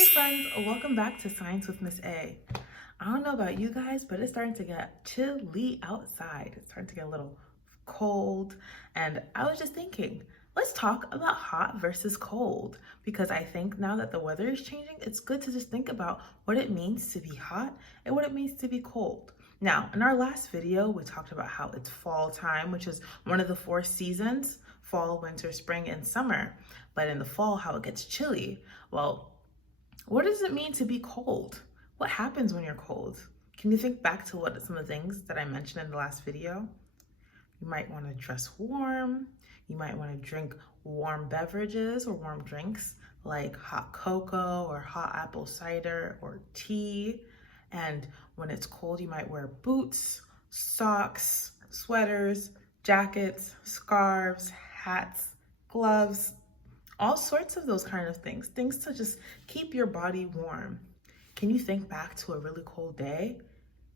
Hey friends, welcome back to Science with Miss A. I don't know about you guys, but it's starting to get chilly outside. It's starting to get a little cold, and I was just thinking, let's talk about hot versus cold, because I think now that the weather is changing, it's good to just think about what it means to be hot and what it means to be cold. Now, in our last video, we talked about how it's fall time, which is one of the four seasons: fall, winter, spring, and summer. But in the fall, how it gets chilly. Well, what does it mean to be cold? What happens when you're cold? Can you think back to what some of the things that I mentioned in the last video? You might want to dress warm. You might want to drink warm beverages or warm drinks like hot cocoa or hot apple cider or tea. And when it's cold, you might wear boots, socks, sweaters, jackets, scarves, hats, gloves, all sorts of those kind of things to just keep your body warm. Can you think back to a really cold day?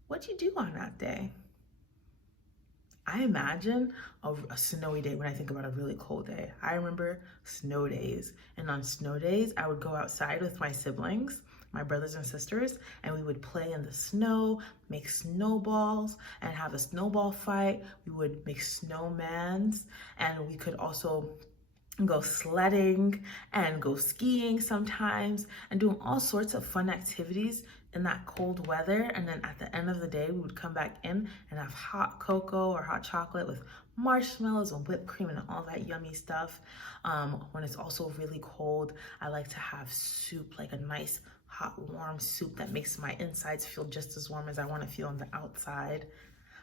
What'd you do on that day? I imagine a snowy day when I think about a really cold day. I remember snow days, and on snow days, I would go outside with my siblings, my brothers and sisters, and we would play in the snow, make snowballs, and have a snowball fight. We would make snowmans, and we could also go sledding and go skiing sometimes and doing all sorts of fun activities in that cold weather. And then at the end of the day, we would come back in and have hot cocoa or hot chocolate with marshmallows and whipped cream and all that yummy stuff. When it's also really cold, I like to have soup, like a nice hot warm soup that makes my insides feel just as warm as I want to feel on the outside.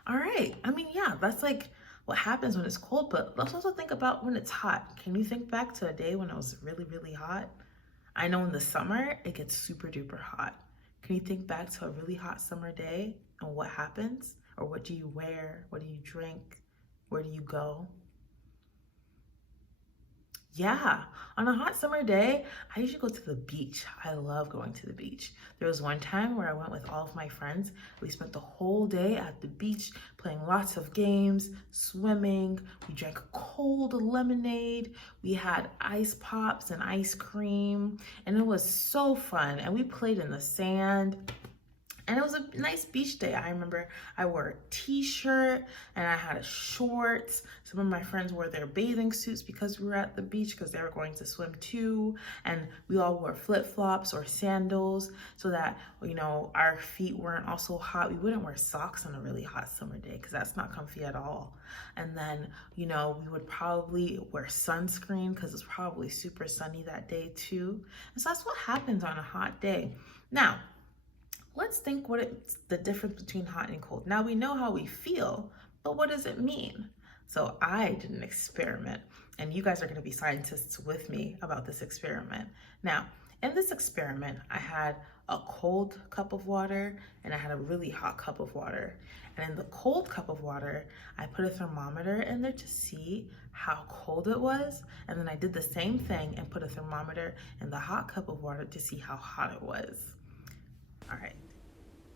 All right, I mean, yeah, that's like what happens when it's cold, but let's also think about when it's hot. Can you think back to a day when it was really, really hot? I know in the summer, it gets super duper hot. Can you think back to a really hot summer day and what happens? Or what do you wear? What do you drink? Where do you go? Yeah, on a hot summer day, I usually go to the beach. I love going to the beach. There was one time where I went with all of my friends. We spent the whole day at the beach playing lots of games, swimming. We drank cold lemonade. We had ice pops and ice cream, and it was so fun. And we played in the sand. And it was a nice beach day. I remember I wore a t-shirt and I had a shorts. Some of my friends wore their bathing suits because we were at the beach because they were going to swim too. And we all wore flip-flops or sandals so that, you know, our feet weren't also hot. We wouldn't wear socks on a really hot summer day because that's not comfy at all. And then, you know, we would probably wear sunscreen because it's probably super sunny that day too. And so that's what happens on a hot day. Now, let's think what it's the difference between hot and cold. Now we know how we feel, but what does it mean? So I did an experiment, and you guys are going to be scientists with me about this experiment. Now, in this experiment, I had a cold cup of water and I had a really hot cup of water. And in the cold cup of water, I put a thermometer in there to see how cold it was. And then I did the same thing and put a thermometer in the hot cup of water to see how hot it was. All right.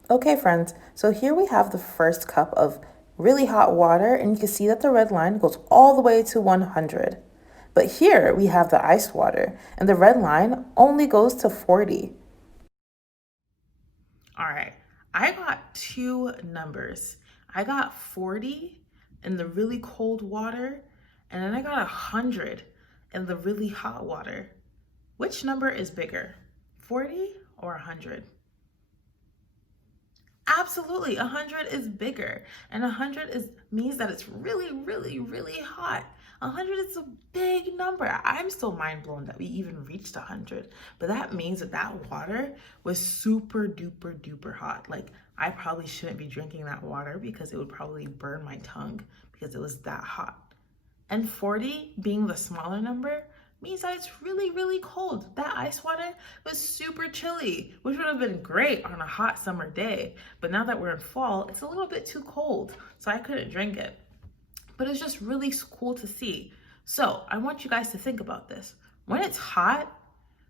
Okay, friends, so here we have the first cup of really hot water, and you can see that the red line goes all the way to 100. But here we have the ice water, and the red line only goes to 40. All right, I got two numbers. I got 40 in the really cold water, and then I got 100 in the really hot water. Which number is bigger, 40 or 100? Absolutely, 100 is bigger, and 100 means that it's really, really, really hot. 100 is a big number. I'm still mind blown that we even reached 100, but that means that that water was super duper duper hot. Like, I probably shouldn't be drinking that water because it would probably burn my tongue because it was that hot. And 40 being the smaller number means that it's really, really cold. That ice water was super chilly, which would have been great on a hot summer day. But now that we're in fall, it's a little bit too cold, so I couldn't drink it. But it's just really cool to see. So I want you guys to think about this. When it's hot,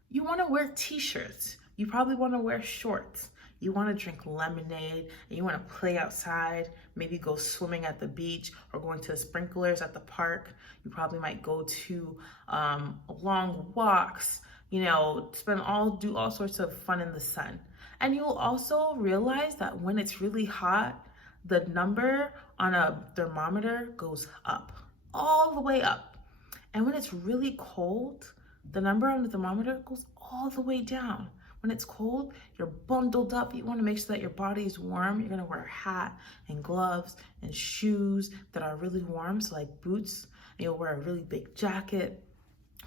you want to wear t-shirts. You probably want to wear shorts. You want to drink lemonade and you want to play outside, maybe go swimming at the beach or going to the sprinklers at the park. You probably might go to long walks, do all sorts of fun in the sun. And you'll also realize that when it's really hot, the number on a thermometer goes up, all the way up. And when it's really cold, the number on the thermometer goes all the way down. When it's cold, you're bundled up. You want to make sure that your body is warm. You're going to wear a hat and gloves and shoes that are really warm, so like boots. And you'll wear a really big jacket,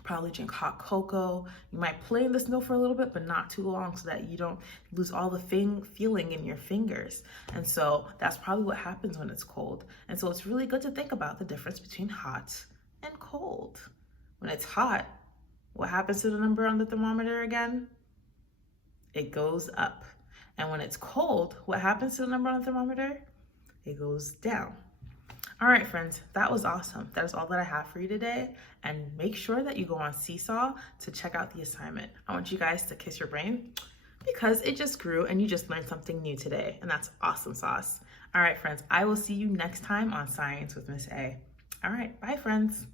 probably drink hot cocoa. You might play in the snow for a little bit, but not too long, so that you don't lose all the feeling in your fingers. And so that's probably what happens when it's cold. And so it's really good to think about the difference between hot and cold. When it's hot, what happens to the number on the thermometer again? It goes up. And when it's cold, what happens to the number on the thermometer? It goes down. All right, friends, that was awesome. That is all that I have for you today. And make sure that you go on Seesaw to check out the assignment. I want you guys to kiss your brain because it just grew and you just learned something new today. And that's awesome sauce. All right, friends, I will see you next time on Science with Miss A. All right, bye, friends.